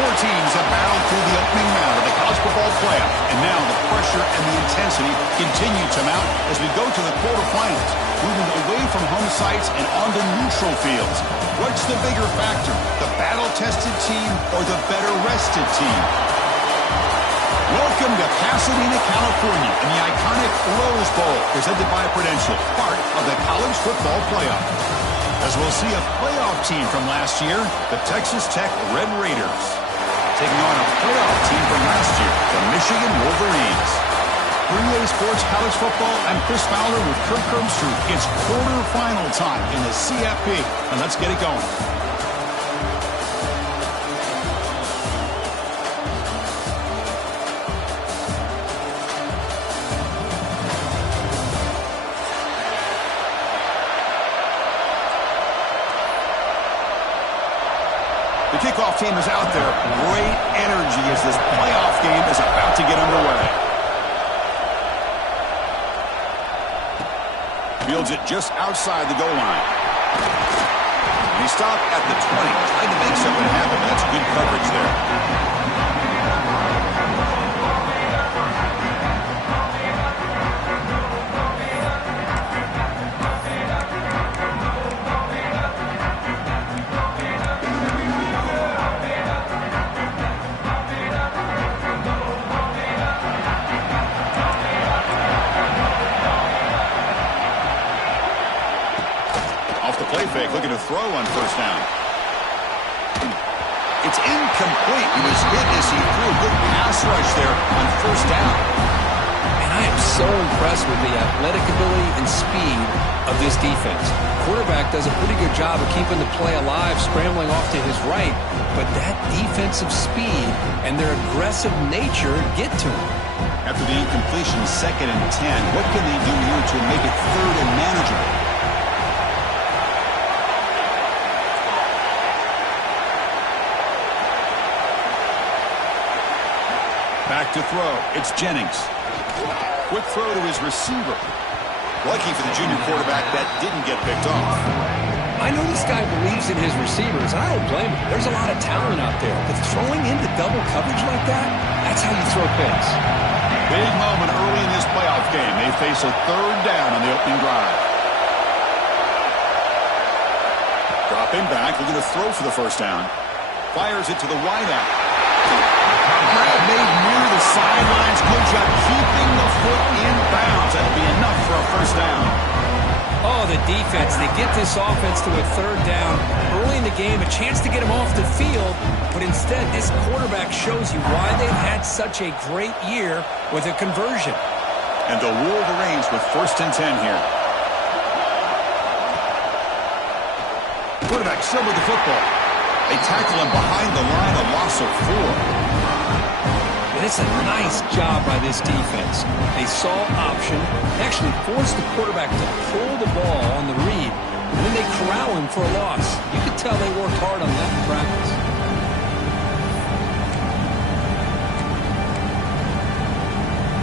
Four teams have battled through the opening round of the college football playoff, and now the pressure and the intensity continue to mount as we go to the quarterfinals, moving away from home sites and onto neutral fields. What's the bigger factor, the battle-tested team or the better-rested team? Welcome to Pasadena, California, in the iconic Rose Bowl, presented by Prudential, part of the college football playoff. As we'll see a playoff team from last year, the Texas Tech Red Raiders, taking on a playoff team from last year, the Michigan Wolverines. For EA Sports College Football, I'm Chris Fowler with Kirk Herbstreit. It's quarterfinal time in the CFP, and let's get it going. The kickoff team is out there. Great energy as this playoff game is about to get underway. Fields it just outside the goal line. And he stopped at the 20. Trying to make something happen. That's good coverage there. Play fake, looking to throw on first down. It's incomplete. He was hit as he threw. Good pass rush there on first down. And I am so impressed with the athletic ability and speed of this defense. Quarterback does a pretty good job of keeping the play alive, scrambling off to his right, but that defensive speed and their aggressive nature get to him. After the incompletion, 2nd and 10, what can they do here to make it 3rd and manageable? Back to throw. It's Jennings. Quick throw to his receiver. Lucky for the junior quarterback that didn't get picked off. I know this guy believes in his receivers. I don't blame him. There's a lot of talent out there. But throwing into double coverage like that, that's how you throw picks. Big moment early in this playoff game. They face a 3rd down on the opening drive. Dropping back, looking to throw for the first down. Fires it to the wideout. Grab made near the sidelines. Good job keeping the foot in bounds. That'll be enough for a first down. Oh, the defense. They get this offense to a 3rd down early in the game, a chance to get him off the field, but instead this quarterback shows you why they've had such a great year with a conversion. And the Wolverines with 1st and 10 here. Quarterback still with the football. They tackle him behind the line, a loss of 4. And it's a nice job by this defense. They saw option, actually forced the quarterback to pull the ball on the read, and then they corral him for a loss. You could tell they worked hard on that in practice.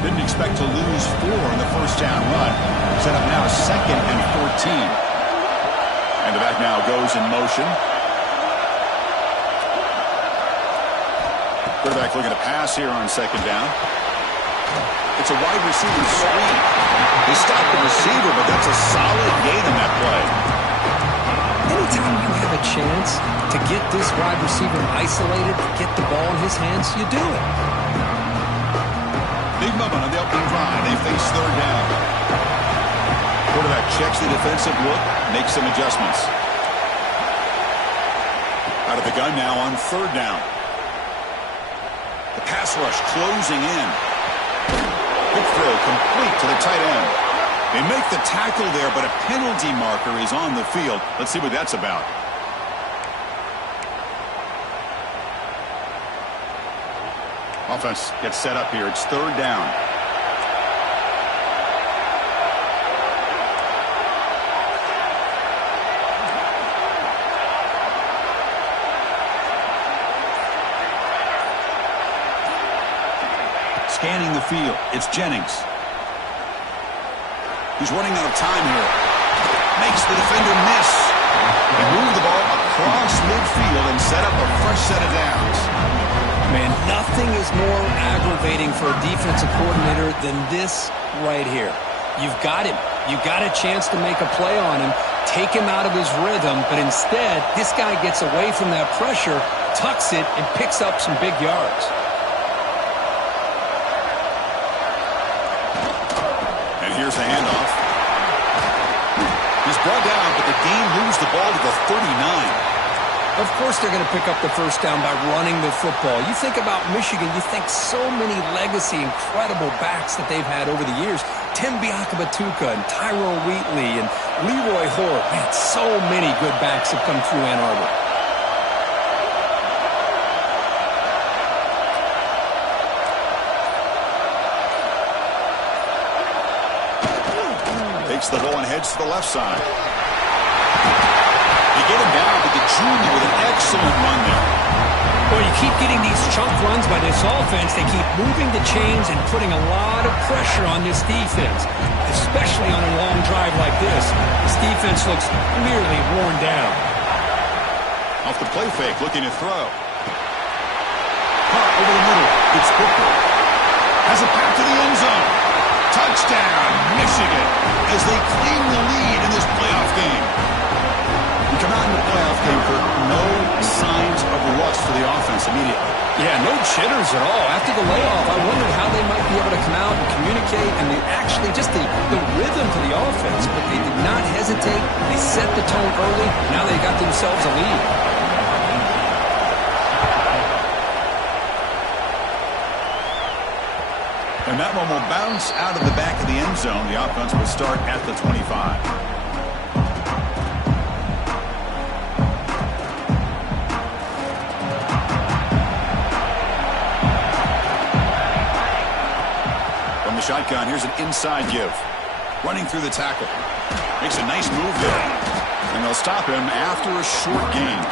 Didn't expect to lose 4 in the first down run. Set up now 2nd and 14. And the back now goes in motion. Quarterback looking to pass here on 2nd down. It's a wide receiver screen. He stopped the receiver, but that's a solid gain in that play. Anytime you have a chance to get this wide receiver isolated, to get the ball in his hands, you do it. Big moment on the opening drive. They face 3rd down. Quarterback checks the defensive look, makes some adjustments. Out of the gun now on 3rd down. The pass rush closing in. Quick throw complete to the tight end. They make the tackle there, but a penalty marker is on the field. Let's see what that's about. Offense gets set up here. It's 3rd down. Scanning the field. It's Jennings. He's running out of time here. Makes the defender miss. They move the ball across midfield and set up a fresh set of downs. Man, nothing is more aggravating for a defensive coordinator than this right here. You've got him. You've got a chance to make a play on him, take him out of his rhythm, but instead, this guy gets away from that pressure, tucks it, and picks up some big yards. And here's a handoff. He's brought down, but the game moves the ball to the 39. Of course they're going to pick up the first down by running the football. You think about Michigan, you think so many legacy, incredible backs that they've had over the years. Tim Biakabatuka and Tyrone Wheatley and Leroy Hoare. Man, so many good backs have come through Ann Arbor. Takes the ball and heads to the left side. They get him down, but the junior with an excellent run there. Well, you keep getting these chunk runs by this offense. They keep moving the chains and putting a lot of pressure on this defense, especially on a long drive like this. This defense looks clearly worn down. Off the play fake, looking to throw. Caught over the middle. It's Booker. Has a pass to the end zone. Touchdown, Michigan, as they claim the lead in this playoff game. We come out in the playoff game for no signs of rust for the offense immediately. Yeah, no jitters at all. After the layoff, I wondered how they might be able to come out and communicate and actually just the rhythm to the offense. But they did not hesitate. They set the tone early. Now they got themselves a lead. And that one will bounce out of the back of the end zone. The offense will start at the 25. From the shotgun, here's an inside give. Running through the tackle. Makes a nice move there. And they'll stop him after a short gain.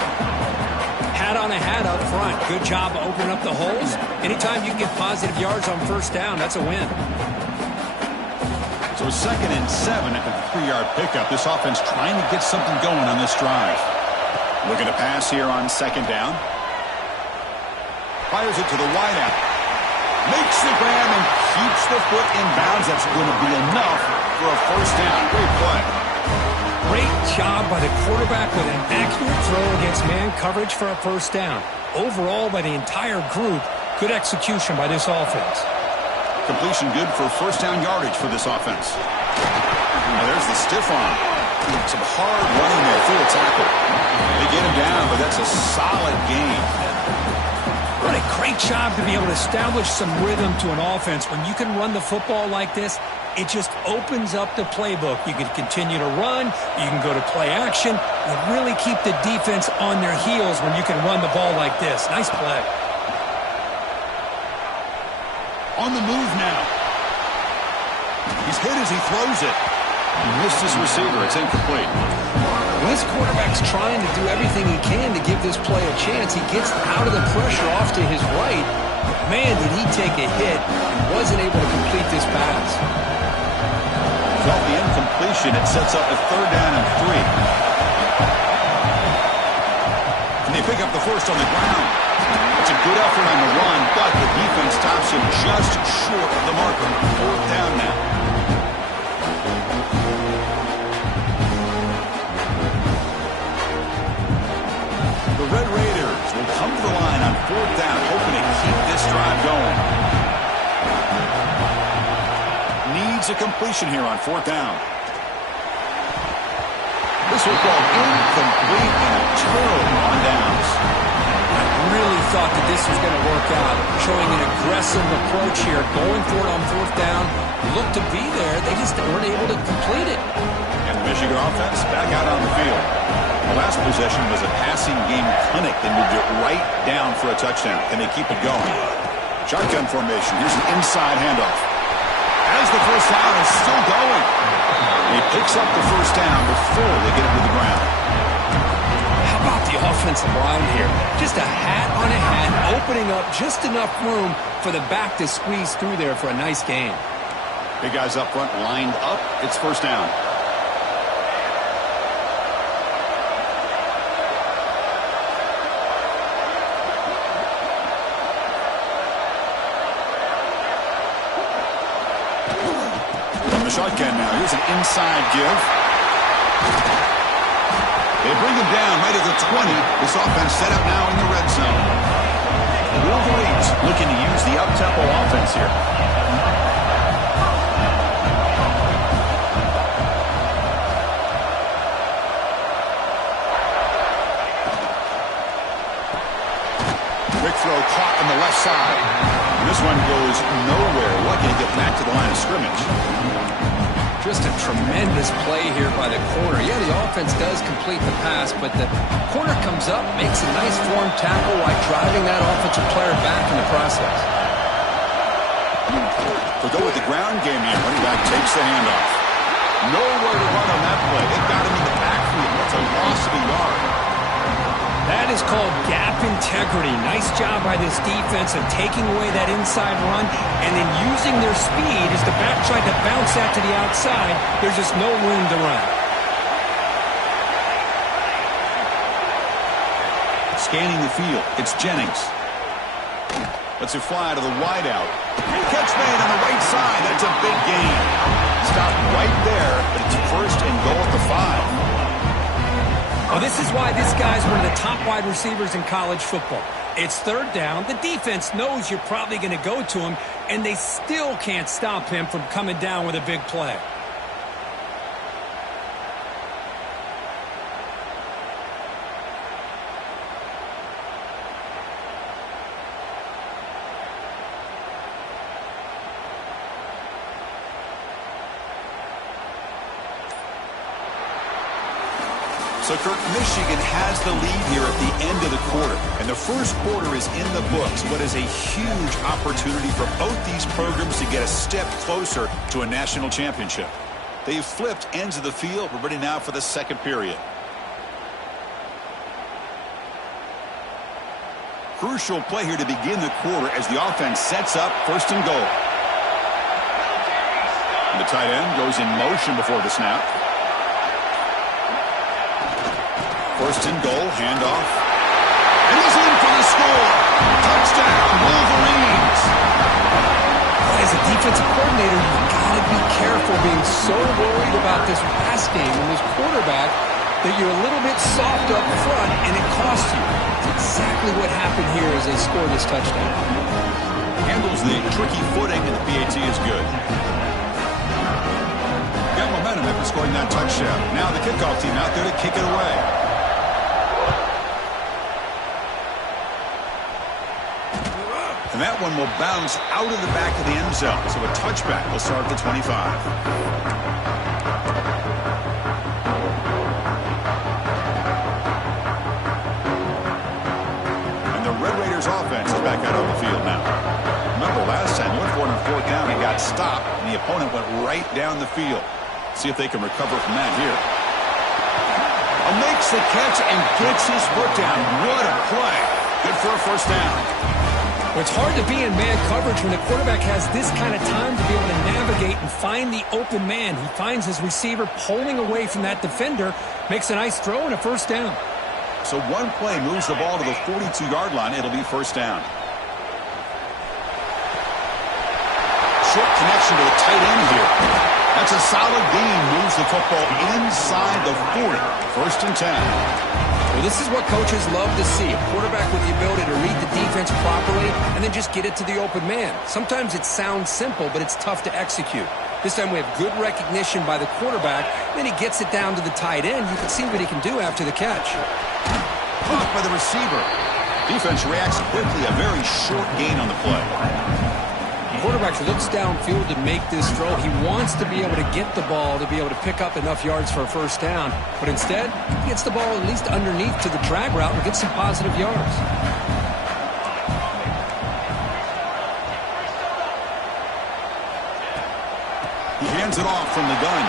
Hat on a hat up front. Good job of opening up the holes. Anytime you can get positive yards on first down, that's a win. So 2nd and 7 at the 3-yard pickup. This offense trying to get something going on this drive. Looking to pass here on 2nd down. Fires it to the wideout. Makes the grab and keeps the foot in bounds. That's going to be enough for a first down. Great play. Great job by the quarterback with an accurate throw against man coverage for a first down. Overall, by the entire group, good execution by this offense. Completion good for first down yardage for this offense. Now there's the stiff arm. Some hard running there through a tackle. They get him down, but that's a solid gain. What a great job to be able to establish some rhythm to an offense. When you can run the football like this, it just opens up the playbook. You can continue to run. You can go to play action. You really keep the defense on their heels when you can run the ball like this. Nice play. On the move now. He's hit as he throws it. He missed his receiver. It's incomplete. When this quarterback's trying to do everything he can to give this play a chance, he gets out of the pressure off to his right. But man, did he take a hit and wasn't able to complete this pass. Off the incompletion, it sets up a 3rd down and 3. And they pick up the first on the ground. It's a good effort on the run, but the defense stops him just short of the marker. 4th down now. The Red Raiders will come to the line on 4th down, hoping to keep this drive going. Needs a completion here on 4th down. This football incomplete and a turnover on downs. I really thought that this was going to work out, showing an aggressive approach here, going for it on 4th down. Looked to be there, they just weren't able to complete it. And the Michigan offense back out on the field. The last possession was a passing game clinic. They moved it right down for a touchdown. Can they keep it going? Shotgun formation. Here's an inside handoff. As the first down is still going. He picks up the first down before they get it to the ground. How about the offensive line here? Just a hat on a hat, opening up just enough room for the back to squeeze through there for a nice gain. Big guys up front lined up. It's first down. shotgun now. Here's an inside give. They bring him down right at the 20. This offense set up now in the red zone. Wolverines looking to use the up-tempo offense here. Quick throw caught on the left side. And this one goes nowhere. Lucky to get back to the line of scrimmage. Just a tremendous play here by the corner. Yeah, the offense does complete the pass, but the corner comes up, makes a nice form tackle while driving that offensive player back in the process. They'll go with the ground game here. Running back takes the handoff. Nowhere to run on that play. They got him in the backfield. That's a loss of a yard. That is called gap integrity. Nice job by this defense of taking away that inside run and then using their speed as the back tried to bounce that to the outside. There's just no room to run. Scanning the field, it's Jennings. Lets it fly to the wideout. Catch made on the right side. That's a big gain. Stopped right there, but it's first and goal at the 5. Well, this is why this guy's one of the top wide receivers in college football. It's third down. The defense knows you're probably going to go to him, and they still can't stop him from coming down with a big play. So, Kirk, Michigan has the lead here at the end of the quarter. And the first quarter is in the books. What is a huge opportunity for both these programs to get a step closer to a national championship. They've flipped ends of the field. We're ready now for the second period. Crucial play here to begin the quarter as the offense sets up first and goal. And the tight end goes in motion before the snap. First and goal, handoff. And he's in for the score. Touchdown, Wolverines. As a defensive coordinator, you've got to be careful being so worried about this pass game and this quarterback that you're a little bit soft up front and it costs you. It's exactly what happened here as they score this touchdown. Handles the tricky footing and the PAT is good. Got momentum after scoring that touchdown. Now the kickoff team out there to kick it away. And that one will bounce out of the back of the end zone. So a touchback will start at the 25. And the Red Raiders offense is back out on the field now. Remember, last time, went for it on fourth down and got stopped, and the opponent went right down the field. See if they can recover from that here. Makes the catch and gets his foot down. What a play. Good for a first down. Well, it's hard to be in man coverage when the quarterback has this kind of time to be able to navigate and find the open man. He finds his receiver pulling away from that defender, makes a nice throw and a first down. So one play moves the ball to the 42-yard line. It'll be first down. Short connection to the tight end here. That's a solid gain. Moves the football inside the 40. First and 10. Well, this is what coaches love to see. A quarterback with the ability to read the defense properly and then just get it to the open man. Sometimes it sounds simple, but it's tough to execute. This time we have good recognition by the quarterback. Then he gets it down to the tight end. You can see what he can do after the catch. Caught by the receiver. Defense reacts quickly. A very short gain on the play. The quarterback looks downfield to make this throw. He wants to be able to get the ball to be able to pick up enough yards for a first down. But instead, he gets the ball at least underneath to the drag route and gets some positive yards. He hands it off from the gun.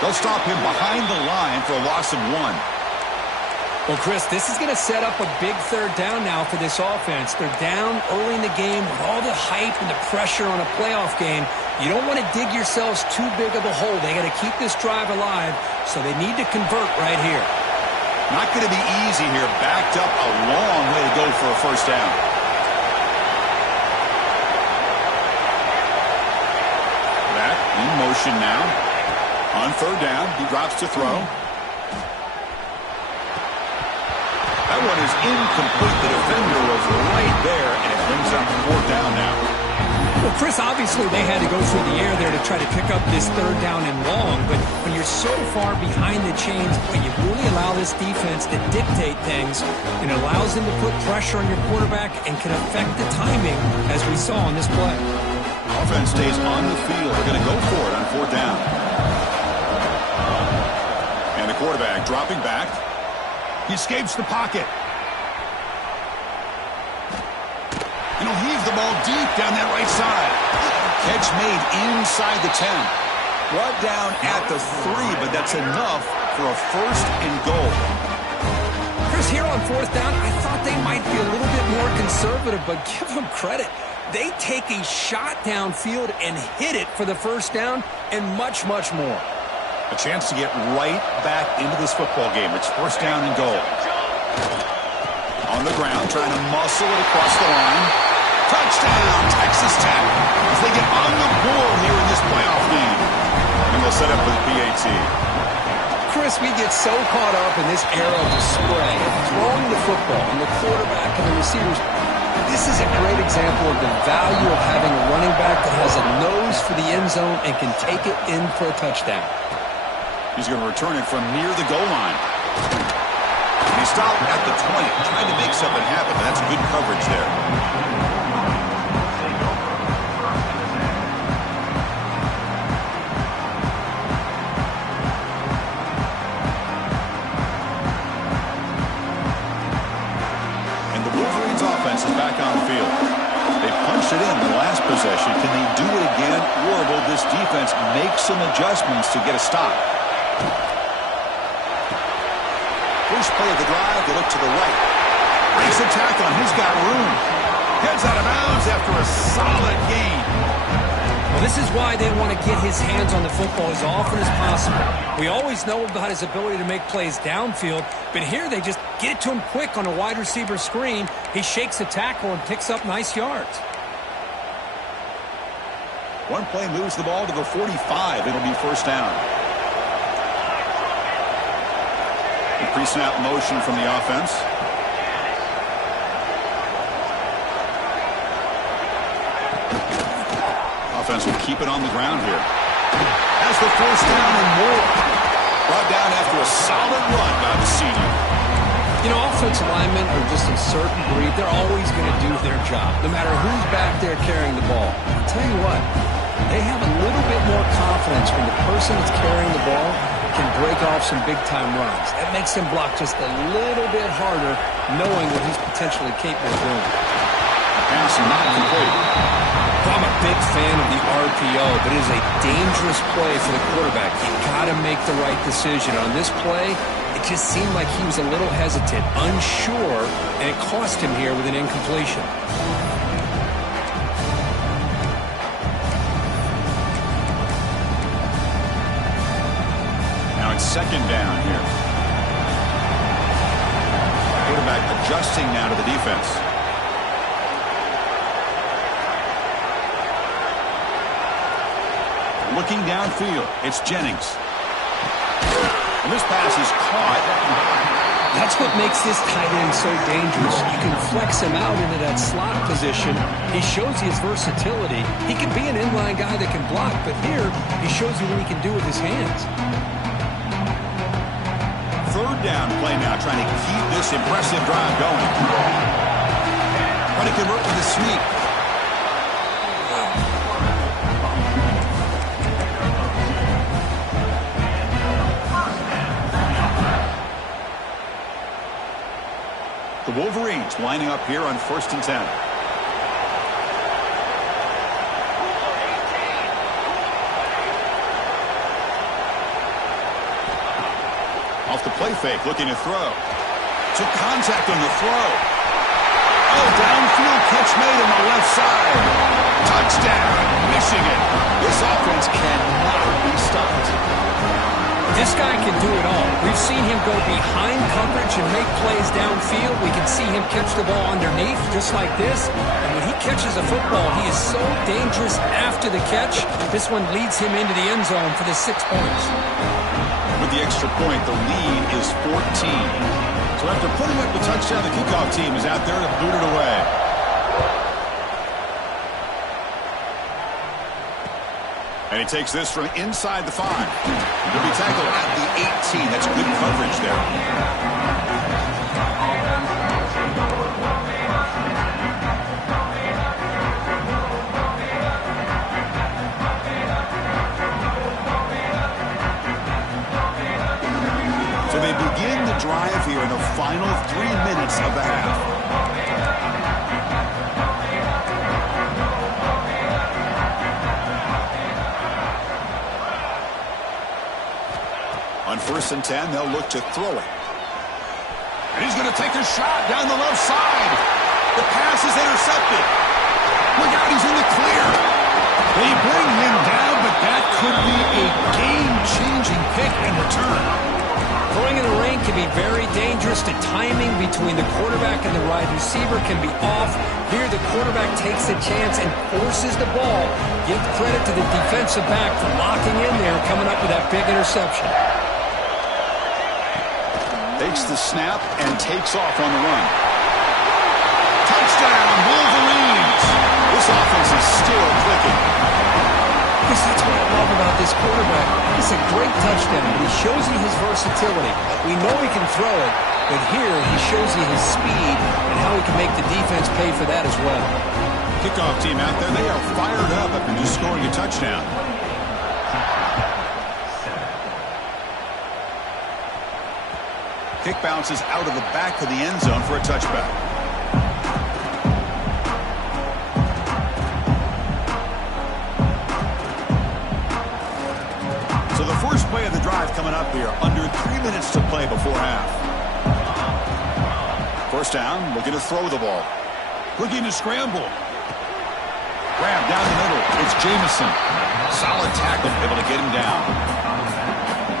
They'll stop him behind the line for a loss of 1. Well, Chris, this is going to set up a big third down now for this offense. They're down early in the game with all the hype and the pressure on a playoff game. You don't want to dig yourselves too big of a hole. They got to keep this drive alive, so they need to convert right here. Not going to be easy here. Backed up a long way to go for a first down. Back in motion. motion now. On third down, he drops to throw. That one is incomplete. The defender was right there, and it brings up fourth down now. Well, Chris, obviously they had to go through the air there to try to pick up this third down and long, but when you're so far behind the chains, you really allow this defense to dictate things, and it allows them to put pressure on your quarterback and can affect the timing, as we saw on this play. Offense stays on the field. They're going to go for it on fourth down. And the quarterback dropping back. He escapes the pocket. And he'll heave the ball deep down that right side. Catch made inside the 10. Brought down at the 3, but that's enough for a first and goal. Chris, here on fourth down, I thought they might be a little bit more conservative, but give them credit. They take a shot downfield and hit it for the first down and much, much more. A chance to get right back into this football game. It's first down and goal. On the ground, trying to muscle it across the line. Touchdown, Texas Tech, as they get on the board here in this playoff game. And they'll set up for the PAT. Chris, we get so caught up in this era of the spray, throwing the football and the quarterback and the receivers. This is a great example of the value of having a running back that has a nose for the end zone and can take it in for a touchdown. He's going to return it from near the goal line. And he stopped at the 20, trying to make something happen. That's good coverage there. And the Wolverines offense is back on the field. They punched it in the last possession. Can they do it again, or will this defense make some adjustments to get a stop? First play of the drive, they look to the right. Breaks a tackle, and he's got room. Heads out of bounds after a solid gain. Well, this is why they want to get his hands on the football as often as possible. We always know about his ability to make plays downfield, but here they just get it to him quick on a wide receiver screen. He shakes the tackle and picks up nice yards. One play moves the ball to the 45. It'll be first down. Pre-snap motion from the offense. Offense will keep it on the ground here. Has the first down and more. Brought down after a solid run by the senior. You know, offensive linemen are just a certain breed. They're always going to do their job, no matter who's back there carrying the ball. I'll tell you what, they have a little bit more confidence when the person that's carrying the ball can break off some big-time runs. That makes him block just a little bit harder, knowing what he's potentially capable of doing. Pass not complete. I'm a big fan of the RPO, but it is a dangerous play for the quarterback. You've got to make the right decision. On this play, it just seemed like he was a little hesitant, unsure, and it cost him here with an incompletion. Second down here. Quarterback adjusting now to the defense. Looking downfield, it's Jennings. And this pass is caught. That's what makes this tight end so dangerous. You can flex him out into that slot position. He shows you his versatility. He can be an inline guy that can block, but here he shows you what he can do with his hands. Third down play now, trying to keep this impressive drive going. Trying to convert with a sweep. The Wolverines lining up here on 1st and 10. Off the play fake, looking to throw. Took contact on the throw. Oh, downfield catch made on the left side. Touchdown, Michigan. This offense cannot be stopped. This guy can do it all. We've seen him go behind coverage and make plays downfield. We can see him catch the ball underneath, just like this. And when he catches a football, he is so dangerous after the catch. This one leads him into the end zone for the 6 points. With the extra point, the lead is 14. So after putting up the touchdown, the kickoff team is out there to boot it away. And he takes this from inside the 5. He'll be tackled at the 18. That's good coverage there. So they begin the drive here in the final 3 minutes of the half. On 1st and 10, they'll look to throw it. And he's going to take a shot down the left side. The pass is intercepted. Look out, he's in the clear. They bring him down, but that could be a game-changing pick and return. Throwing in the rain can be very dangerous. The timing between the quarterback and the wide receiver can be off. Here, the quarterback takes a chance and forces the ball. Give credit to the defensive back for locking in there, coming up with that big interception. Takes the snap and takes off on the run. Touchdown, Wolverines! This offense is still clicking. Because that's what I love about this quarterback. It's a great touchdown, but he shows you his versatility. We know he can throw it, but here he shows you his speed and how he can make the defense pay for that as well. Kickoff team out there, they are fired up after just scoring a touchdown. Kick bounces out of the back of the end zone for a touchback. So the first play of the drive coming up here, under 3 minutes to play before half. First down, looking to throw the ball. Looking to scramble. Grab down the middle. It's Jamison. Solid tackle, able to get him down.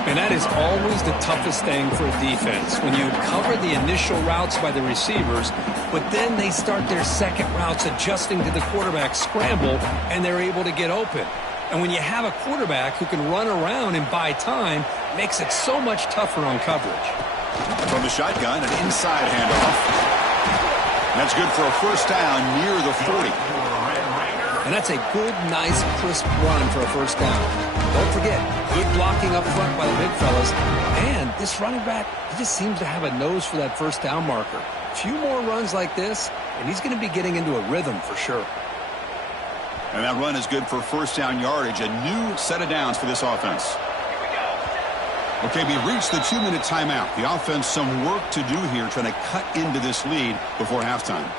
And that is always the toughest thing for a defense. When you cover the initial routes by the receivers, but then they start their second routes adjusting to the quarterback scramble, and they're able to get open. And when you have a quarterback who can run around and buy time, it makes it so much tougher on coverage. From the shotgun, an inside handoff. That's good for a first down near the 40. And that's a good, nice, crisp run for a first down. Don't forget, good blocking up front by the big fellas. And this running back, he just seems to have a nose for that first down marker. A few more runs like this, and he's going to be getting into a rhythm for sure. And that run is good for first down yardage, a new set of downs for this offense. Okay, we've reached the 2-minute timeout. The offense, some work to do here, trying to cut into this lead before halftime.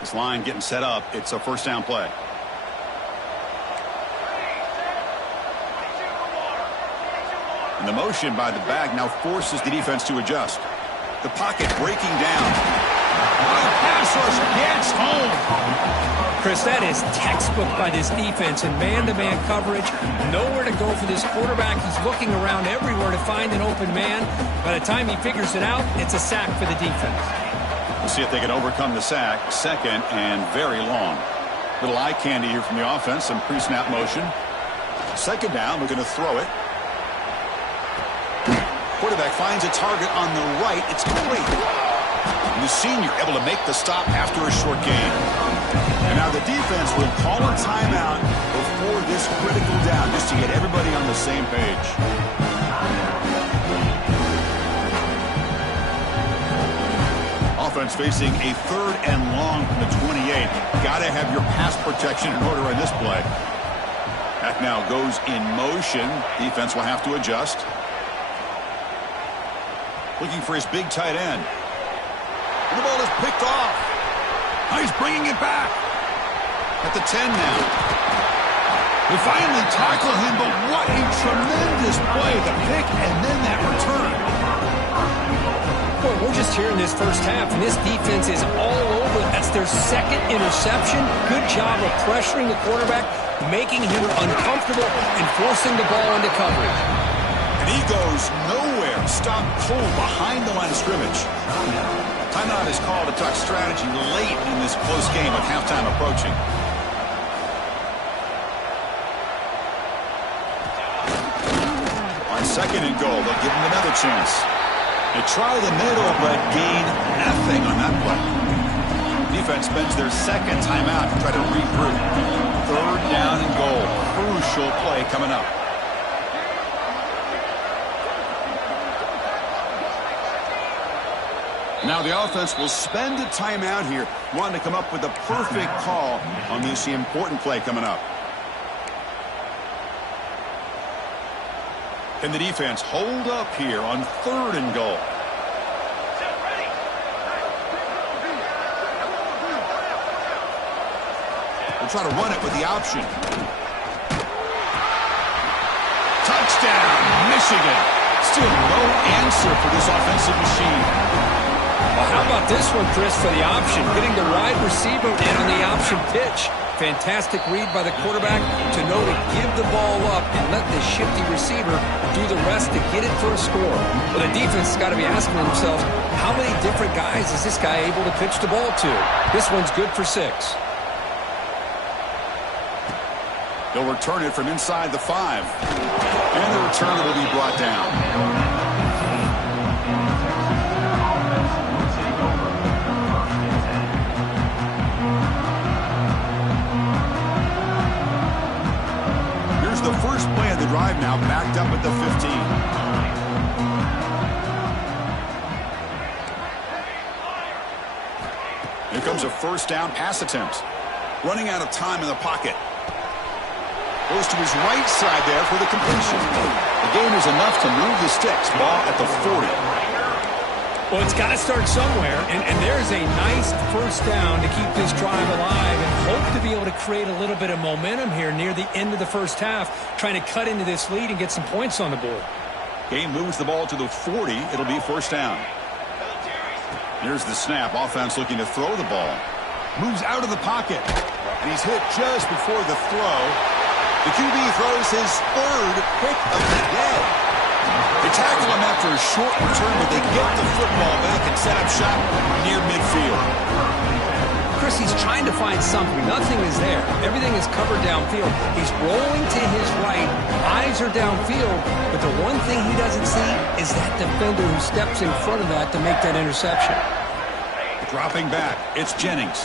This line getting set up. It's a first down play. And the motion by the back now forces the defense to adjust. The pocket breaking down. Pass rush gets home. Chris, that is textbook by this defense in man-to-man coverage. Nowhere to go for this quarterback. He's looking around everywhere to find an open man. By the time he figures it out, it's a sack for the defense. We'll see if they can overcome the sack. Second and very long. Little eye candy here from the offense. Some pre-snap motion. Second down. We're going to throw it. Quarterback finds a target on the right. It's complete. And the senior able to make the stop after a short gain. And now the defense will call a timeout before this critical down, just to get everybody on the same page. Offense facing a third and long from the 28. Got to have your pass protection in order on this play. That now goes in motion. Defense will have to adjust. Looking for his big tight end. And the ball is picked off. He's bringing it back. At the 10 now. They finally tackle him, but what a tremendous play. The pick and then that return. Boy, we're just here in this first half, and this defense is all over. That's their second interception. Good job of pressuring the quarterback, making him uncomfortable, and forcing the ball into coverage. And he goes nowhere. Stopped cold behind the line of scrimmage. Timeout is called to talk strategy late in this close game with halftime approaching. On second and goal, they'll give him another chance. They try the middle, but gain nothing on that play. Defense spends their second timeout to try to regroup. Third down and goal. Crucial play coming up. Now the offense will spend a timeout here, wanting to come up with the perfect call on this important play coming up. Can the defense hold up here on third and goal? We'll try to run it with the option. Touchdown, Michigan. Still no answer for this offensive machine. Well, how about this one, Chris, for the option? Getting the wide receiver in on the option pitch. Fantastic read by the quarterback to know to give the ball up and let the shifty receiver do the rest to get it for a score. Well, the defense has got to be asking themselves, how many different guys is this guy able to pitch the ball to? This one's good for 6. They'll return it from inside the 5. And the returner will be brought down. The first play of the drive now backed up at the 15. Here comes a first down pass attempt. Running out of time in the pocket. Goes to his right side there for the completion. The gain is enough to move the sticks. Ball at the 40. Well, it's got to start somewhere, and there's a nice first down to keep this drive alive and hope to be able to create a little bit of momentum here near the end of the first half, trying to cut into this lead and get some points on the board. Game moves the ball to the 40. It'll be first down. Here's the snap. Offense looking to throw the ball. Moves out of the pocket, and he's hit just before the throw. The QB throws his third pick of the day. They tackle him after a short return, but they get the football back and set up shop near midfield. Chris, he's trying to find something. Nothing is there. Everything is covered downfield. He's rolling to his right. Eyes are downfield, but the one thing he doesn't see is that defender who steps in front of that to make that interception. Dropping back, it's Jennings.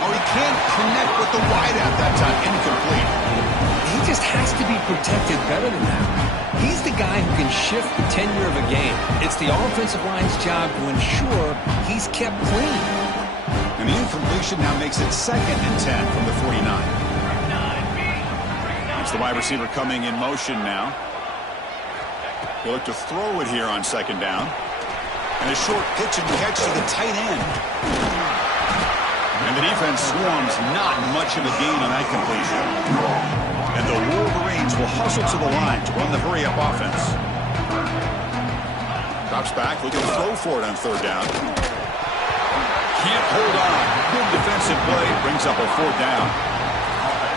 Oh, he can't connect with the wideout that time. Incomplete. He just has to be protected better than that. He's the guy who can shift the tenure of a game. It's the offensive line's job to ensure he's kept clean. And the incompletion now makes it second and 10 from the 49. It's the wide receiver coming in motion now. They look to throw it here on second down. And a short pitch and catch to the tight end. And the defense swarms not much of a gain on that completion. And the Wolverines will hustle to the line to run the hurry-up offense. Drops back, looking to throw for it on third down. Can't hold on. Good defensive play. Brings up a fourth down.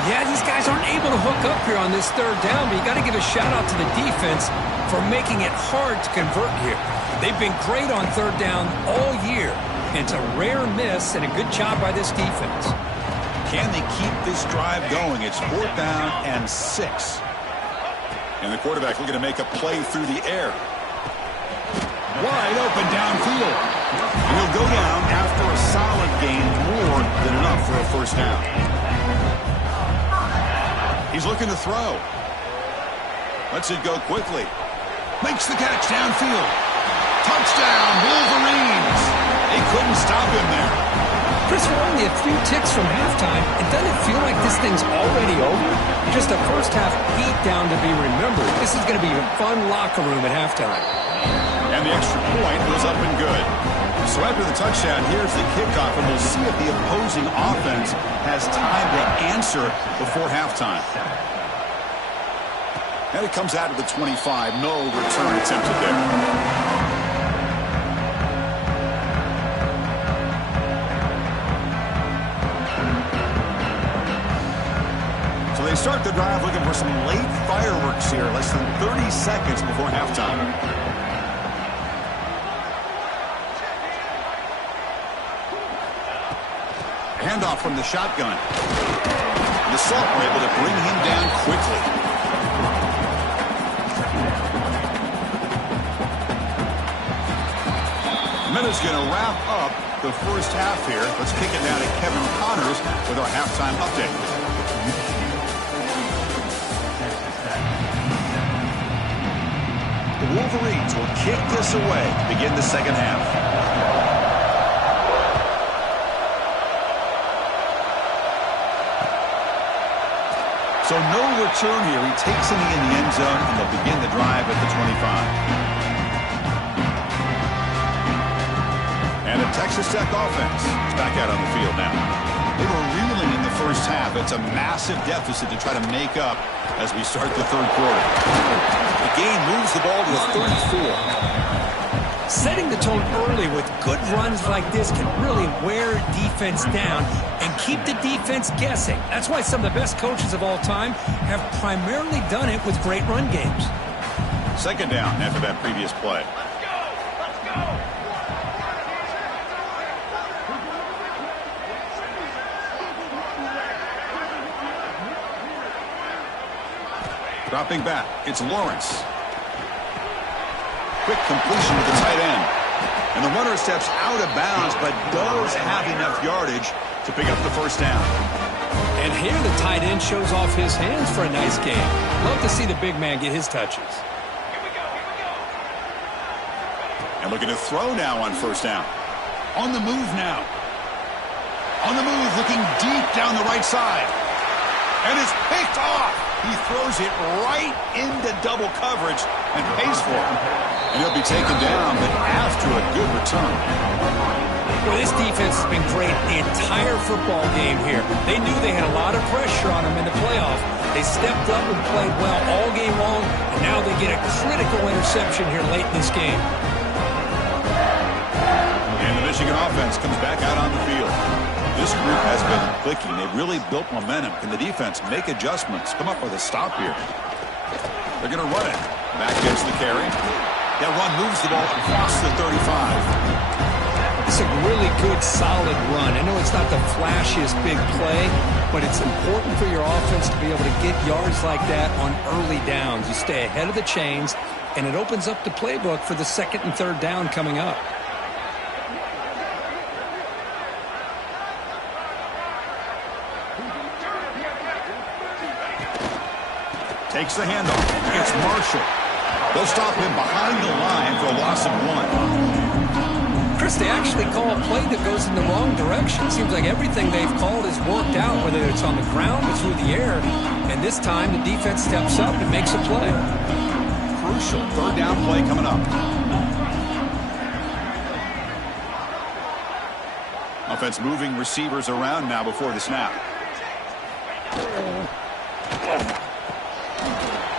Yeah, these guys aren't able to hook up here on this third down, but you got to give a shout-out to the defense for making it hard to convert here. They've been great on third down all year. It's a rare miss and a good job by this defense. Can they keep this drive going? It's fourth down and 6. And the quarterback looking to make a play through the air. Wide open downfield. And he'll go down after a solid gain, more than enough for a first down. He's looking to throw. Lets it go quickly. Makes the catch downfield. Touchdown, Wolverines. They couldn't stop him there. Chris, we're only a few ticks from halftime. It doesn't feel like this thing's already over. Just a first half beat down to be remembered. This is going to be a fun locker room at halftime. And the extra point was up and good. So after the touchdown, here's the kickoff, and we'll see if the opposing offense has time to answer before halftime. And it comes out of the 25. No return attempted there. So they start the drive looking for some late fireworks here, less than 30 seconds before halftime. Handoff from the shotgun. The Salt were able to bring him down quickly. Minutes going to wrap up the first half here. Let's kick it now to Kevin Connors with our halftime update. The Wolverines will kick this away to begin the second half. So no return here. He takes it in the end zone, and they'll begin the drive at the 25. And the Texas Tech offense is back out on the field now. They were reeling in the first half. It's a massive deficit to try to make up as we start the third quarter. The game moves the ball to the 34. Setting the tone early with good runs like this can really wear defense down and keep the defense guessing. That's why some of the best coaches of all time have primarily done it with great run games. Second down after that previous play. Let's go! Dropping back, it's Lawrence. Quick completion to the tight end. And the runner steps out of bounds, but does have enough yardage to pick up the first down. And here the tight end shows off his hands for a nice game. Love to see the big man get his touches. Here we go. And looking to throw now on first down. On the move now. On the move, looking deep down the right side. And it's picked off. He throws it right into double coverage and pays for it. And he'll be taken down, but after a good return. Well, this defense has been great the entire football game here. They knew they had a lot of pressure on them in the playoff. They stepped up and played well all game long, and now they get a critical interception here late in this game. And the Michigan offense comes back out on the field. This group has been clicking. They've really built momentum. Can the defense make adjustments? Come up with a stop here. They're going to run it. Back gets the carry. That run moves the ball across the 35. It's a really good, solid run. I know it's not the flashiest big play, but it's important for your offense to be able to get yards like that on early downs. You stay ahead of the chains, and it opens up the playbook for the second and third down coming up. Takes the handoff. It's Marshall. They'll stop him behind the line for a loss of 1. Chris, they actually call a play that goes in the wrong direction. Seems like everything they've called has worked out, whether it's on the ground or through the air. And this time, the defense steps up and makes a play. Crucial third down play coming up. Offense moving receivers around now before the snap.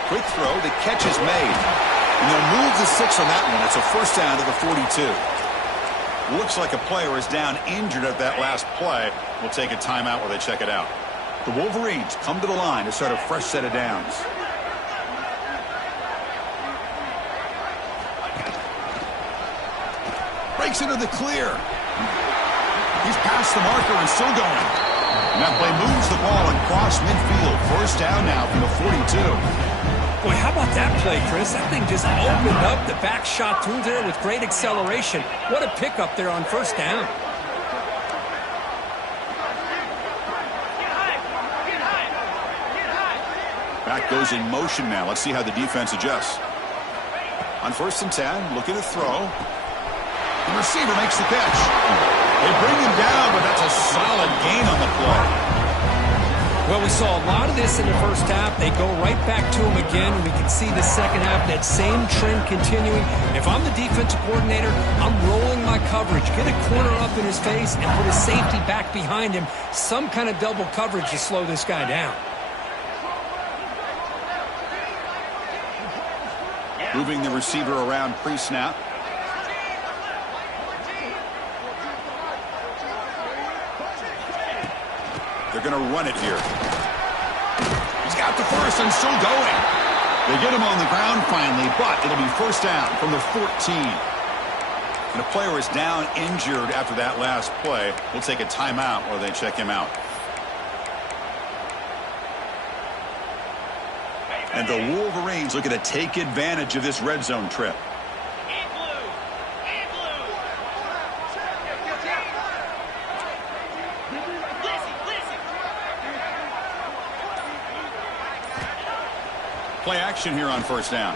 Quick throw, the catch is made. And they'll move the 6 on that one. It's a first down to the 42. Looks like a player is down injured at that last play. We'll take a timeout while they check it out. The Wolverines come to the line to start a fresh set of downs. Breaks into the clear. He's past the marker and still going. And that play moves the ball across midfield. First down now from the 42. Boy, how about that play, Chris? That thing just opened up. The back shot through there with great acceleration. What a pickup there on first down. Back goes in motion now. Let's see how the defense adjusts. On first and 10, looking to throw. The receiver makes the catch. They bring him down, but that's a solid gain on the play. Well, we saw a lot of this in the first half. They go right back to him again. We can see the second half, that same trend continuing. If I'm the defensive coordinator, I'm rolling my coverage. Get a corner up in his face and put a safety back behind him. Some kind of double coverage to slow this guy down. Moving the receiver around pre-snap. They're going to run it here. He's got the first and still going. They get him on the ground finally, but it'll be first down from the 14. And a player is down injured after that last play. We'll take a timeout while they check him out. And the Wolverines looking to take advantage of this red zone trip. Play action here on first down.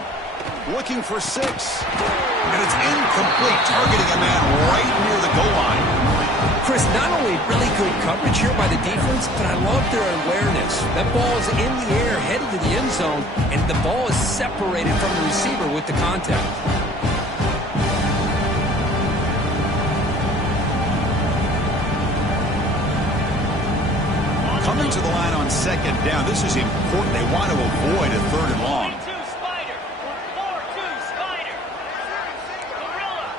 Looking for 6. And it's incomplete, targeting a man right near the goal line. Chris, not only really good coverage here by the defense, but I love their awareness. That ball is in the air, headed to the end zone, and the ball is separated from the receiver with the contact. Coming to the line on second down. This is important. They want to avoid a third and long. 3-2 Spider. 4-2 Spider. Gorilla.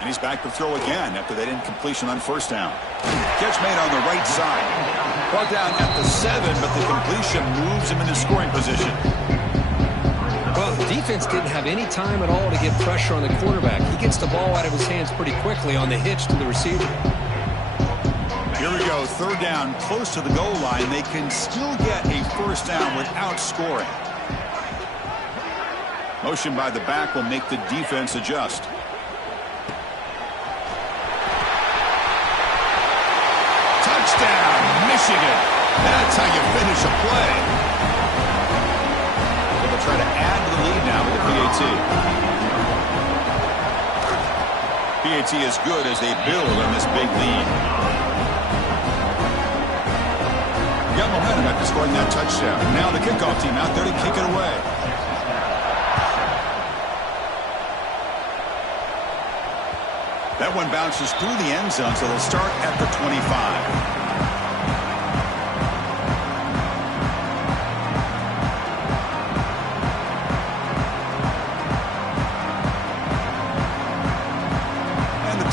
And he's back to throw again after that incompletion on first down. Catch made on the right side. Brought down at the 7, but the completion moves him into scoring position. Well, the defense didn't have any time at all to get pressure on the quarterback. He gets the ball out of his hands pretty quickly on the hitch to the receiver. Here we go, third down, close to the goal line. They can still get a first down without scoring. Motion by the back will make the defense adjust. Touchdown, Michigan. That's how you finish a play. They'll try to add to the lead now with the PAT. PAT is good as they build on this big lead. Got momentum after scoring that touchdown. Now the kickoff team out there to kick it away. That one bounces through the end zone, so they'll start at the 25.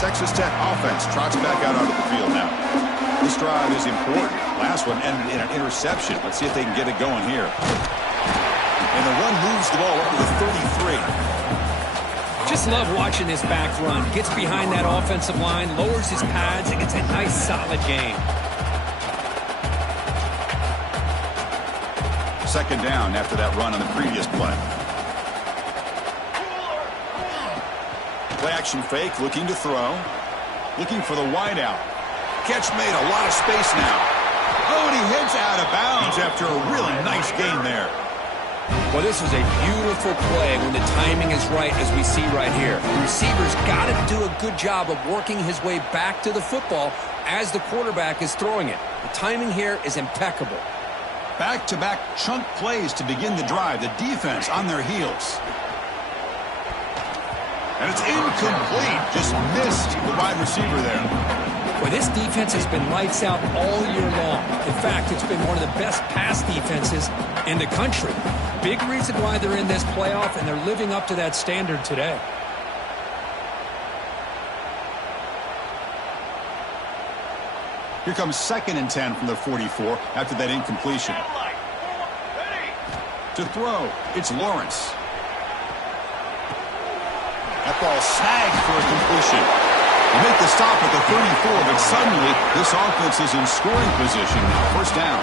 Texas Tech offense trots back out onto the field now. This drive is important. Last one ended in an interception. Let's see if they can get it going here. And the run moves the ball up to the 33. Just love watching this back run. Gets behind that offensive line, lowers his pads, and gets a nice solid gain. Second down after that run on the previous play. Play action fake, looking to throw. Looking for the wideout. Catch made, a lot of space now. Oh, and he hits out of bounds after a really nice gain there. Well, this was a beautiful play when the timing is right, as we see right here. The receiver's got to do a good job of working his way back to the football as the quarterback is throwing it. The timing here is impeccable. Back-to-back chunk plays to begin the drive. The defense on their heels. And it's incomplete. Just missed the wide receiver there. Well, this defense has been lights out all year long. In fact, it's been one of the best pass defenses in the country. Big reason why they're in this playoff, and they're living up to that standard today. Here comes 2nd and 10 from the 44 after that incompletion. To throw, it's Lawrence. That ball snagged for a completion. They make the stop at the 34, but suddenly this offense is in scoring position now. First down.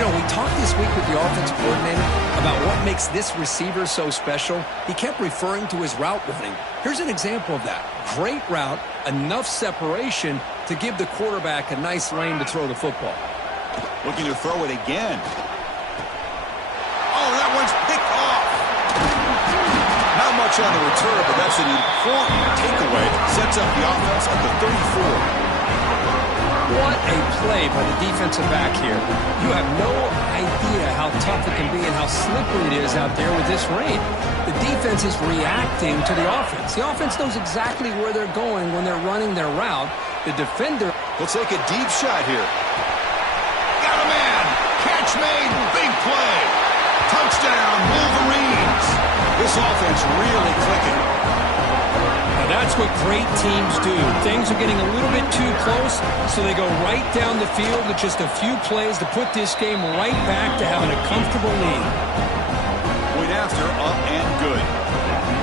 You know, we talked this week with the offensive coordinator about what makes this receiver so special. He kept referring to his route running. Here's an example of that. Great route, enough separation to give the quarterback a nice lane to throw the football. Looking to throw it again. Oh, that one's picked off. Not much on the return, but that's an important takeaway. Sets up the offense at the 34. What a play by the defensive back here. You have no idea how tough it can be and how slippery it is out there with this rain. The defense is reacting to the offense. The offense knows exactly where they're going when they're running their route. The defender will take a deep shot here. Got a man. Catch made. Big play. Touchdown, Wolverines. This offense really clicking. Now that's what great teams do. Things are getting a little bit too close, so they go right down the field with just a few plays to put this game right back to having a comfortable lead. Point after, up and good.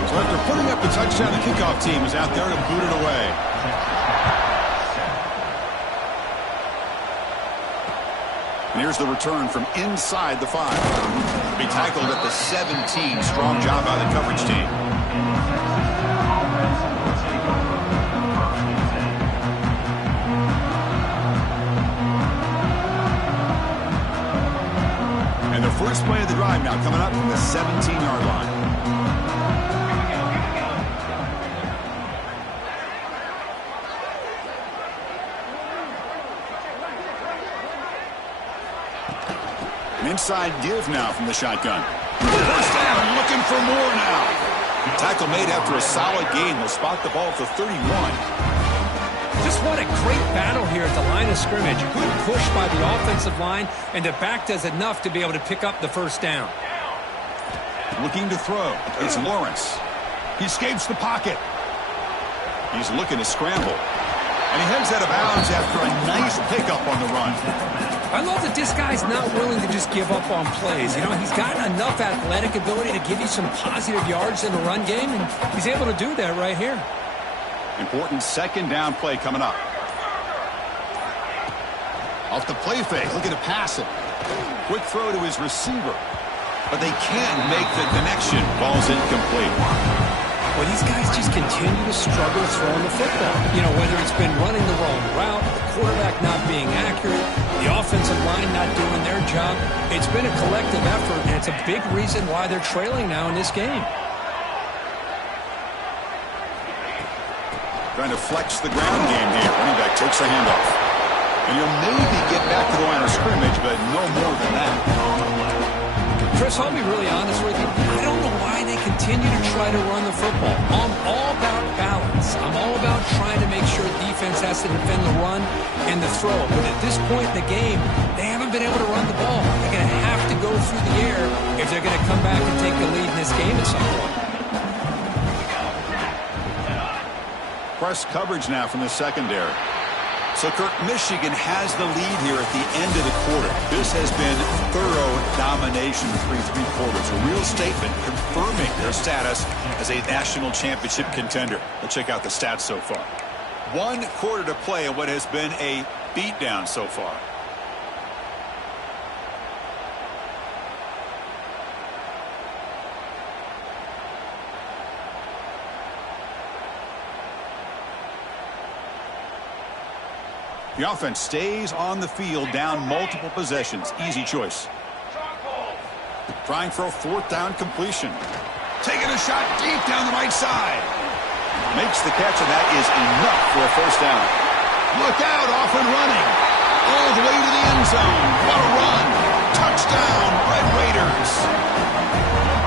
So after putting up the touchdown, the kickoff team is out there to boot it away. And here's the return from inside the 5. Be tackled at the 17. Strong job by the coverage team. And the first play of the drive now coming up from the 17-yard line. An inside give now from the shotgun. First down, looking for more now. Tackle made after a solid gain. They'll spot the ball at the 31. Just what a great battle here at the line of scrimmage. Good push by the offensive line, and the back does enough to be able to pick up the first down. Looking to throw. It's Lawrence. He escapes the pocket. He's looking to scramble. And he heads out of bounds after a nice pickup on the run. I love that this guy's not willing to just give up on plays. You know, he's got enough athletic ability to give you some positive yards in the run game, and he's able to do that right here. Important second down play coming up. Off the play fake, looking to pass it. Quick throw to his receiver. But they can't make the connection. Ball's incomplete. Well, these guys just continue to struggle throwing the football. You know, whether it's been running the wrong route, the quarterback not being accurate, the offensive line not doing their job. It's been a collective effort, and it's a big reason why they're trailing now in this game. Trying to flex the ground game here. Running back takes the handoff. And you'll maybe get back to the line of scrimmage, but no more than that. Chris, I'll be really honest with you. I don't know why they continue to try to run the football. I'm all about balance. I'm all about trying to make sure defense has to defend the run and the throw. But at this point in the game, they haven't been able to run the ball. They're going to have to go through the air if they're going to come back and take the lead in this game at some point. Press coverage now from the secondary. So, Kirk, Michigan has the lead here at the end of the quarter. This has been thorough domination through 3 quarters. A real statement confirming their status as a national championship contender. Let's check out the stats so far. 1 quarter to play in what has been a beatdown so far. The offense stays on the field, down multiple possessions. Easy choice. Trying for a 4th down completion. Taking a shot deep down the right side. Makes the catch, and that is enough for a 1st down. Look out, off and running. All the way to the end zone. What a run. Touchdown, Red Raiders.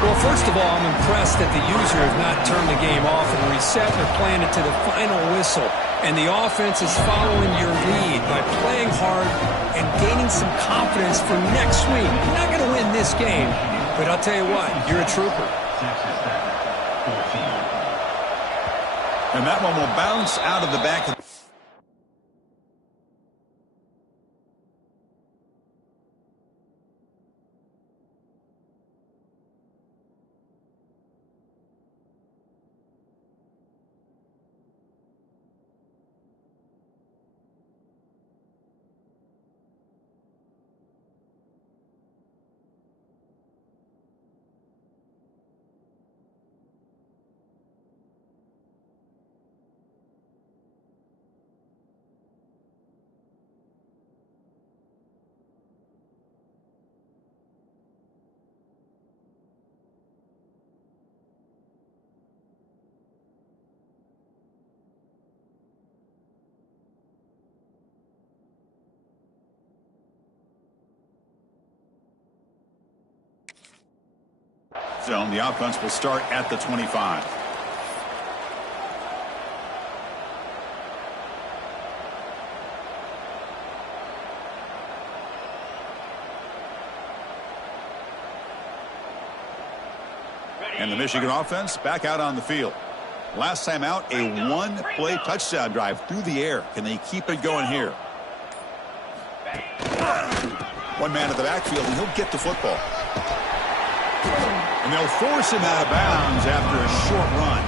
Well, first of all, I'm impressed that the user has not turned the game off and reset. They're playing it to the final whistle. And the offense is following your lead by playing hard and gaining some confidence for next week. You're not going to win this game, but I'll tell you what, you're a trooper. And that one will bounce out of the back of zone. The offense will start at the 25. And the Michigan offense back out on the field. Last time out, a one-play touchdown drive through the air. Can they keep it going here? One man at the backfield, and he'll get the football. And they'll force him out of bounds after a short run.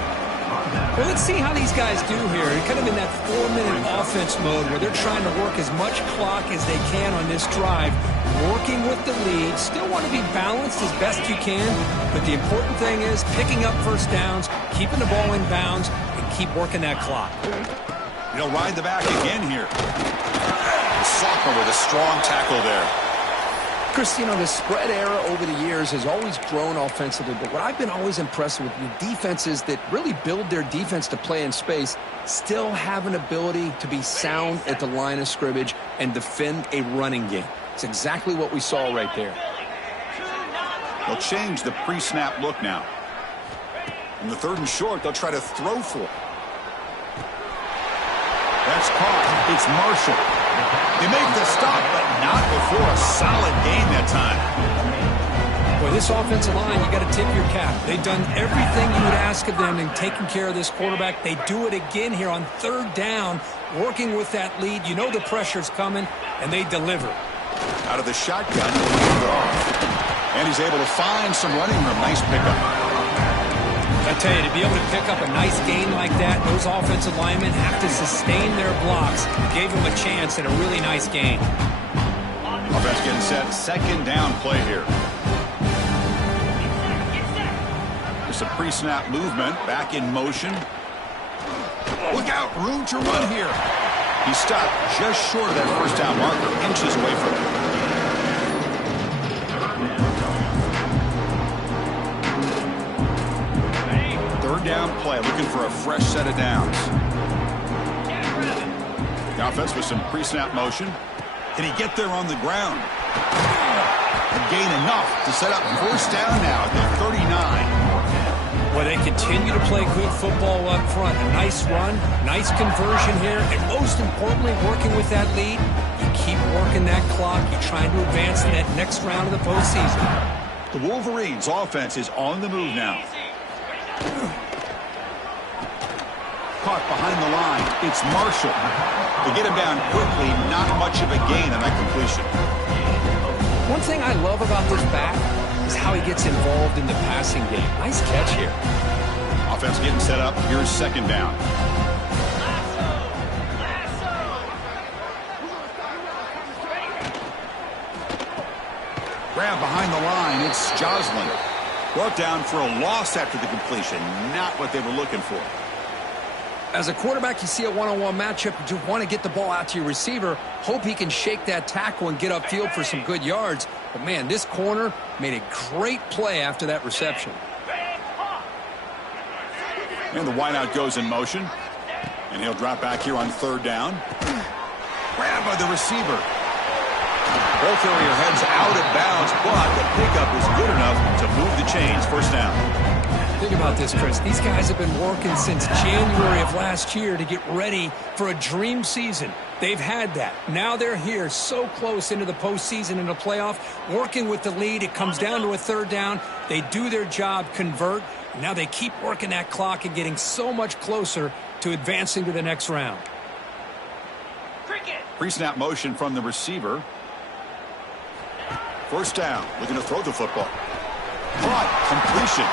Well, let's see how these guys do here. They're kind of in that 4-minute offense mode where they're trying to work as much clock as they can on this drive, working with the lead. Still want to be balanced as best you can, but the important thing is picking up first downs, keeping the ball in bounds, and keep working that clock. He'll ride the back again here. Sophomore with a strong tackle there. Chris, you know, the spread era over the years has always grown offensively, but what I've been always impressed with defenses that really build their defense to play in space still have an ability to be sound at the line of scrimmage and defend a running game. It's exactly what we saw right there. They'll change the pre-snap look now. In the 3rd and short, they'll try to throw for it. That's caught. It's Marshall. They make the stop, but not before a solid gain that time. Boy, this offensive line, you got to tip your cap. They've done everything you would ask of them in taking care of this quarterback. They do it again here on 3rd down, working with that lead. You know the pressure's coming, and they deliver. Out of the shotgun, he'll lead it off. And he's able to find some running room. Nice pickup. I tell you, to be able to pick up a nice gain like that, those offensive linemen have to sustain their blocks. Gave them a chance at a really nice gain. Offense getting set. 2nd down play here. Just a pre-snap movement. Back in motion. Look out. Room to run here. He stopped just short of that 1st down marker. Inches away from it. 3rd down play, looking for a fresh set of downs. The offense with some pre-snap motion. Can he get there on the ground? And gain enough to set up 1st down now at the 39. Well, they continue to play good football up front. A nice run, nice conversion here, and most importantly, working with that lead. You keep working that clock. You're trying to advance in that next round of the postseason. The Wolverines' offense is on the move now. Caught behind the line. It's Marshall. To get him down quickly, not much of a gain on that completion. One thing I love about this back is how he gets involved in the passing game. Nice catch here. Offense getting set up. Here's 2nd down. Grab behind the line. It's Joslin. Brought down for a loss after the completion. Not what they were looking for. As a quarterback, you see a one-on-one matchup, you just want to get the ball out to your receiver, hope he can shake that tackle and get upfield for some good yards. But, man, this corner made a great play after that reception. And the wideout goes in motion. And he'll drop back here on 3rd down. Grabbed by the receiver. Both area heads out of bounds, but the pickup is good enough to move the chains. 1st down. Think about this, Chris. These guys have been working since January of last year to get ready for a dream season. They've had that. Now they're here so close into the postseason and the playoff, working with the lead. It comes down to a 3rd down. They do their job, convert. Now they keep working that clock and getting so much closer to advancing to the next round. Pre-snap motion from the receiver. 1st down. Looking to throw the football. Caught. Completion.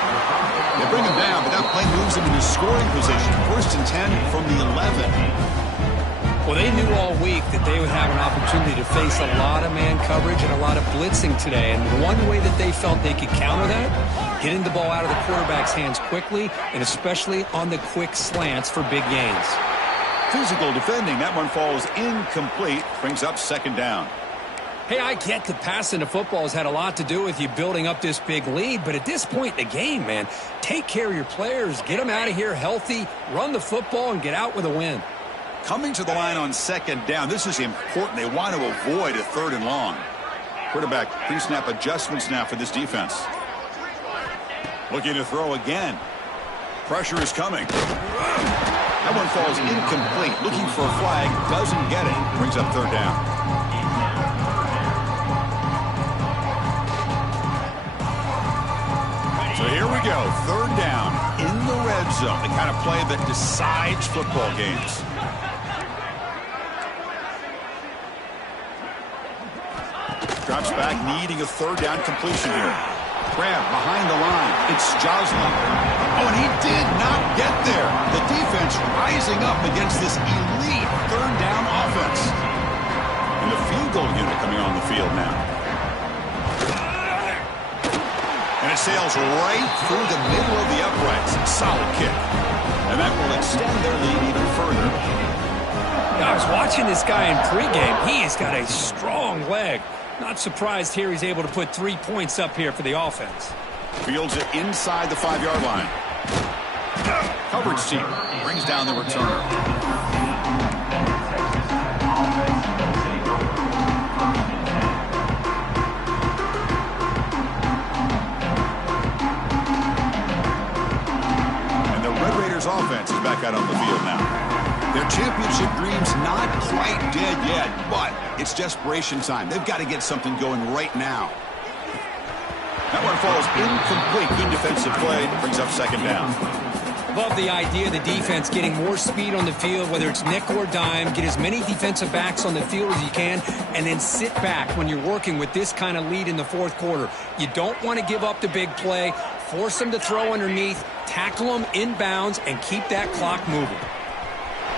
They bring him down, but that play moves him into scoring position. 1st and 10 from the 11. Well, they knew all week that they would have an opportunity to face a lot of man coverage and a lot of blitzing today. And one way that they felt they could counter that, getting the ball out of the quarterback's hands quickly, and especially on the quick slants for big gains. Physical defending. That one falls incomplete. Brings up 2nd down. Hey, I get that passing the football has had a lot to do with you building up this big lead, but at this point in the game, man, take care of your players, get them out of here healthy, run the football, and get out with a win. Coming to the line on 2nd down, this is important. They want to avoid a 3rd and long. Quarterback pre-snap adjustments now for this defense. Looking to throw again. Pressure is coming. That one falls incomplete. Looking for a flag. Doesn't get it. Brings up third down. So here we go. Third down in the red zone. The kind of play that decides football games. Drops back, needing a third down completion here. Grab behind the line. It's Joslin. Oh, and he did not get there. The defense rising up against this elite third down offense. And the field goal unit coming on the field now. And it sails right through the middle of the uprights. Solid kick. And that will extend their lead even further. I was watching this guy in pregame. He has got a strong leg. Not surprised here he's able to put 3 points up here for the offense. Fields it inside the 5-yard line. Coverage team brings down the returner. And the Red Raiders offense is back out on the field now. Their championship dream's not quite dead yet, but it's desperation time. They've got to get something going right now. That one falls incomplete. Good defensive play. Brings up second down. Love the idea of the defense getting more speed on the field, whether it's nickel or dime. Get as many defensive backs on the field as you can, and then sit back when you're working with this kind of lead in the fourth quarter. You don't want to give up the big play. Force them to throw underneath, tackle them inbounds, and keep that clock moving.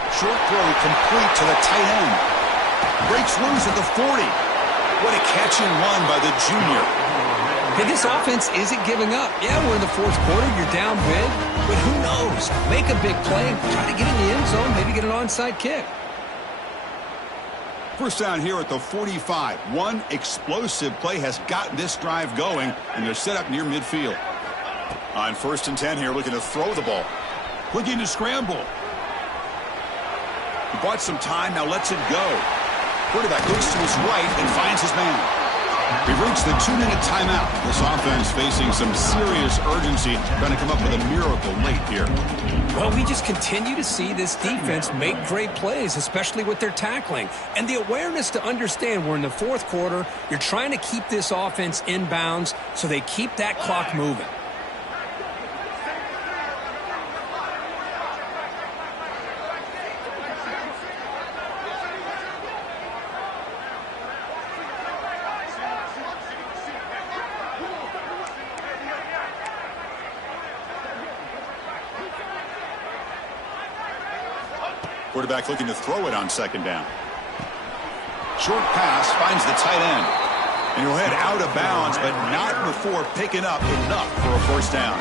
Short throw complete to the tight end. Breaks loose at the 40. What a catch and run by the junior. Hey, this offense isn't giving up. Yeah, we're in the fourth quarter. You're down big. But who knows? Make a big play. Try to get in the end zone. Maybe get an onside kick. First down here at the 45. One explosive play has got this drive going, and they're set up near midfield. On 1st and 10 here, looking to throw the ball. Looking to scramble. He bought some time, now lets it go. Quarterback looks to his right and finds his man. We've reached the 2-minute timeout. This offense facing some serious urgency, trying to come up with a miracle late here. Well, we just continue to see this defense make great plays, especially with their tackling. And the awareness to understand we're in the fourth quarter, you're trying to keep this offense in bounds so they keep that clock moving. Quarterback looking to throw it on second down. Short pass finds the tight end. And he'll head out of bounds, but not before picking up enough for a first down.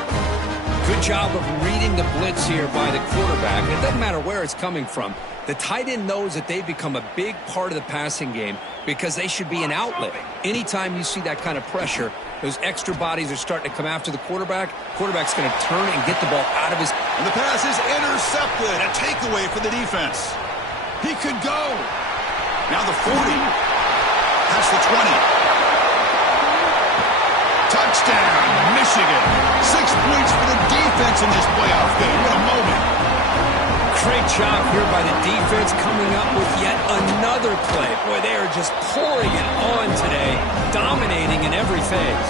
Good job of reading the blitz here by the quarterback. It doesn't matter where it's coming from. The tight end knows that they've become a big part of the passing game because they should be an outlet. Anytime you see that kind of pressure, those extra bodies are starting to come after the quarterback. Quarterback's going to turn and get the ball out of his... And the pass is intercepted. A takeaway for the defense. He could go. Now the 40. Past the 20. Touchdown, Michigan. 6 points for the defense in this playoff game. What a moment. Great job here by the defense coming up with yet another play. Boy, they are just pouring it on today, dominating in every phase.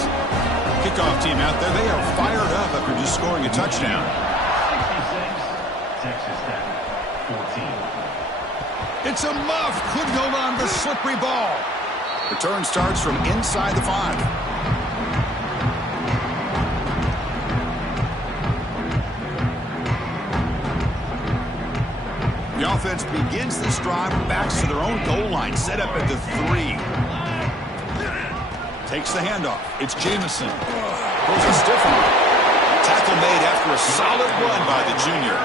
Kickoff team out there, they are fired up after just scoring a touchdown. Texas Tech, 14. It's a muff. Couldn't hold on to the slippery ball. Return starts from inside the 5. The offense begins this drive, backs to their own goal line, set up at the 3. Takes the handoff. It's Jamison. Throws a stiff one. Tackle made after a solid run by the junior.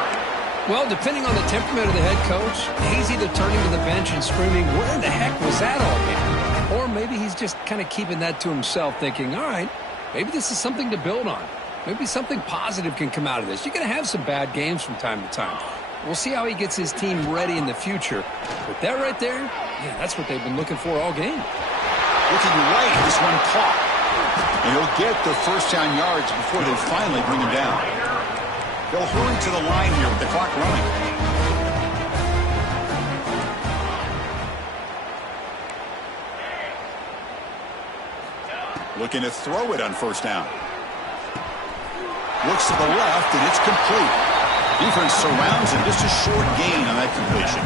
Well, depending on the temperament of the head coach, he's either turning to the bench and screaming, where the heck was that all game? Or maybe he's just kind of keeping that to himself, thinking, all right, maybe this is something to build on. Maybe something positive can come out of this. You're going to have some bad games from time to time. We'll see how he gets his team ready in the future. But that right there, yeah, that's what they've been looking for all game. Looking right, this one caught. And he'll get the first down yards before they finally bring him down. They'll hurry to the line here with the clock running. Looking to throw it on first down. Looks to the left, and it's complete. Defense surrounds him. Just a short gain on that completion.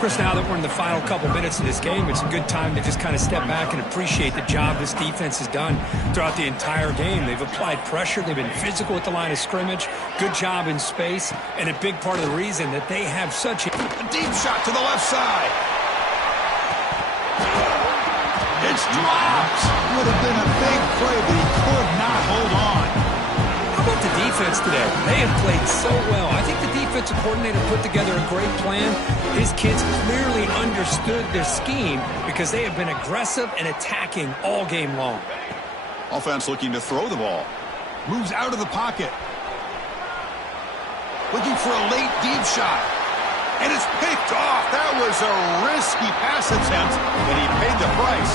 Chris, now that we're in the final couple minutes of this game, it's a good time to just kind of step back and appreciate the job this defense has done throughout the entire game. They've applied pressure. They've been physical at the line of scrimmage. Good job in space. And a big part of the reason that they have such a deep shot to the left side. It's dropped. Would have been a big play, but he could not hold on. How about the defense today? They have played so well. I think the defensive coordinator put together a great plan. His kids clearly understood their scheme because they have been aggressive and attacking all game long. Offense looking to throw the ball. Moves out of the pocket. Looking for a late deep shot. And it's picked off. That was a risky pass attempt, and he paid the price.